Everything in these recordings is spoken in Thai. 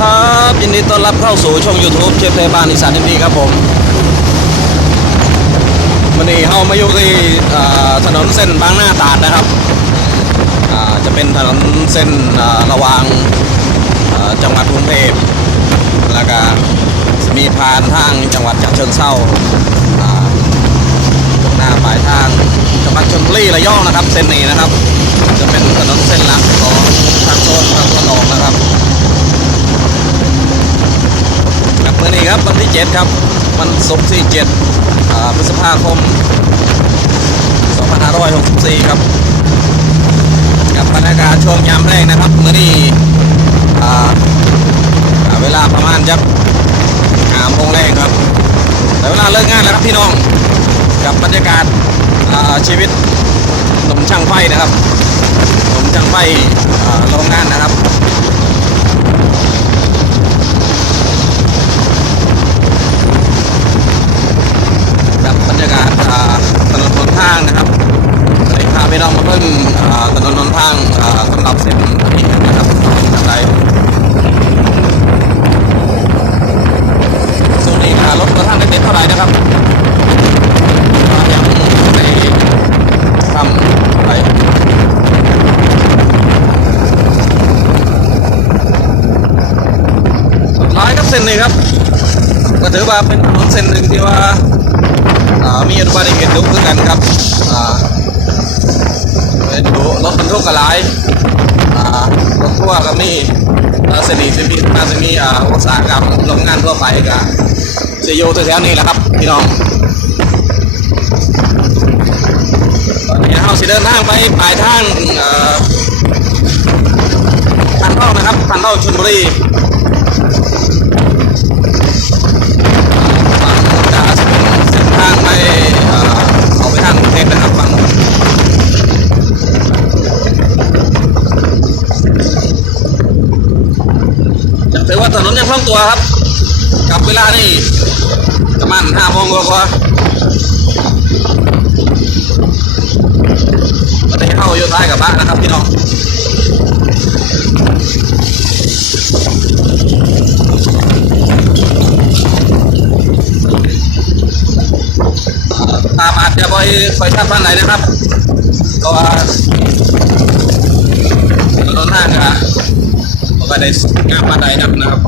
ครับยินดีต้อนรับเข้าสู่ช่อง YouTube เชฟเทบานอีสานยินดีครับผมวันนี้เรามาอยู่ที่ถนนเส้นบางหน้าตราดนะครับจะเป็นถนนเส้นระหว่างจังหวัดกรุงเทพแล้วก็มีผ่านทางจังหวัดฉะเชิงเทราอ่าตรงหน้าปลายทางจังหวัดชลบุรีระยองนะครับ เส้นนี้นะครับ จะเป็นถนนเส้นหลักของทางโซนทางตะวันออกนะครับ ครับมื่อนี้ครับวันที่ 7 ครับวันศุกร์ที่7พฤษภาคม 2564 ครับ กับบรรยากาศช่วงยามแรกนะครับ เมื่อนี้เวลาประมาณจักหาโมงแรกครับ แต่เวลาเลิกงานแล้วครับพี่น้อง กับบรรยากาศชีวิตหนุ่มช่างไฟนะครับหนุ่มช่างไฟโรงงานนะครับ กับบรรยากาศอ่าถนนหนทางนะครับเลยพาไปลองมาเพิ่งอ่าถนนหนทางอ่าสำหรับเส้นนี้นะครับทางใดส่วนนี้อ่ารถกระทั่งได้เต็มเท่าไหร่นะครับอ่ายังในทำไปสุดท้ายครับเส้นนี้ครับ ก็ ถือว่าเป็นถนนเส้นหนึ่งที่ว่ามีอุบัติเหตุเยอะขึ้นกันครับเป็นรถบรรทุกกระหลายรถทั่วร์ก็มีเส้นนี้จะมีน่าจะมีอุตสาหกรรมโรงงานทั่วไปก็จะอยู่แถวๆนี้แหละครับพี่น้องตอนนี้เราสิเดินทางไปปลายทางพันเท่านะครับพันเท่าชลบุรี ฝั่งจะเป็นเส้นทางไปเอ่อเอาไปทางกรุงเทพนะครับฝั่งจะถือว่าถ นนยังคล่องตัวครับกับเวลานี่ประมาณห้าโมงกว่าๆตอนนี้เข้าอยู่ท้ายกับบ้านนะครับพี่น้องตามอาจจะบ่อยคอยชัดบ้านไหนนะครับก็ว่าถนนทางก็บ่ ก็ได้งามบ้านใดนักนะครับ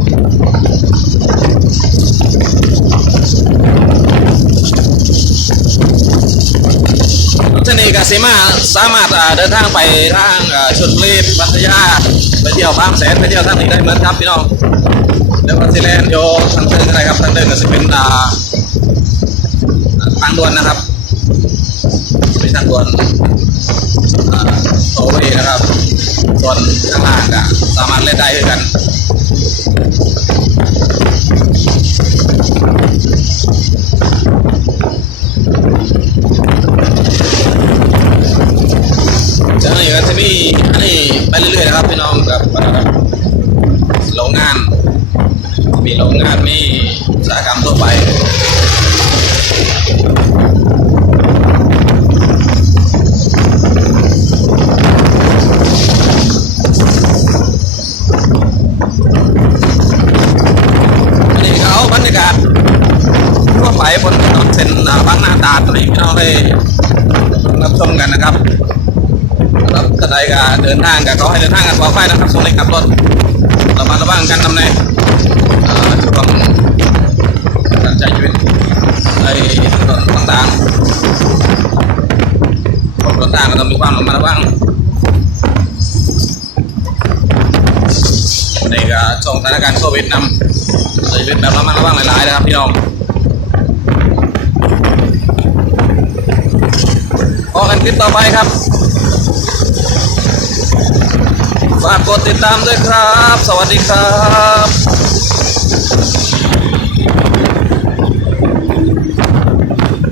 ท่านนี้กสิมาสามารถเดินทางไปทางชลบุรีพัทยาไปเที่ยวบางแสนไปเที่ยวทางนี้ได้เหมือนครับพี่น้องเดี๋ยววันที่แลนโยทางเดินอะไรครับทางเดินก็จะเป็นอ่าทางด่วนนะครับเป็นทางด่วน สามารถเล่นได้ด้วยกันจากนี้ก็จะมีอันนี้ไปเรื่อยๆนะครับพี่น้องกับโรงงาน มีโรงงานมีอุตสาหกรรมทั่วไป บนถนนเส้นบางนาตาดตรีพี่น้องได้รับชมกันนะครับแล้วกระไดก็เดินทางกับเขาให้เดินทางกันปลอดภัยนะครับส่งในขับรถระมัดระวังกันทำในช่วงการใช้ชีวิตในถนนต่างๆบนถนนต่างๆก็ต้องมีความระมัดระวังนี่ก็ช่วงสถานการณ์โควิดนำใส่เป็นแบบระมัดระวังหลายๆนะครับพี่น้องพอกันค ลิปต่อไปครับฝากกดติดตามด้วยครับ สวัสดีครับ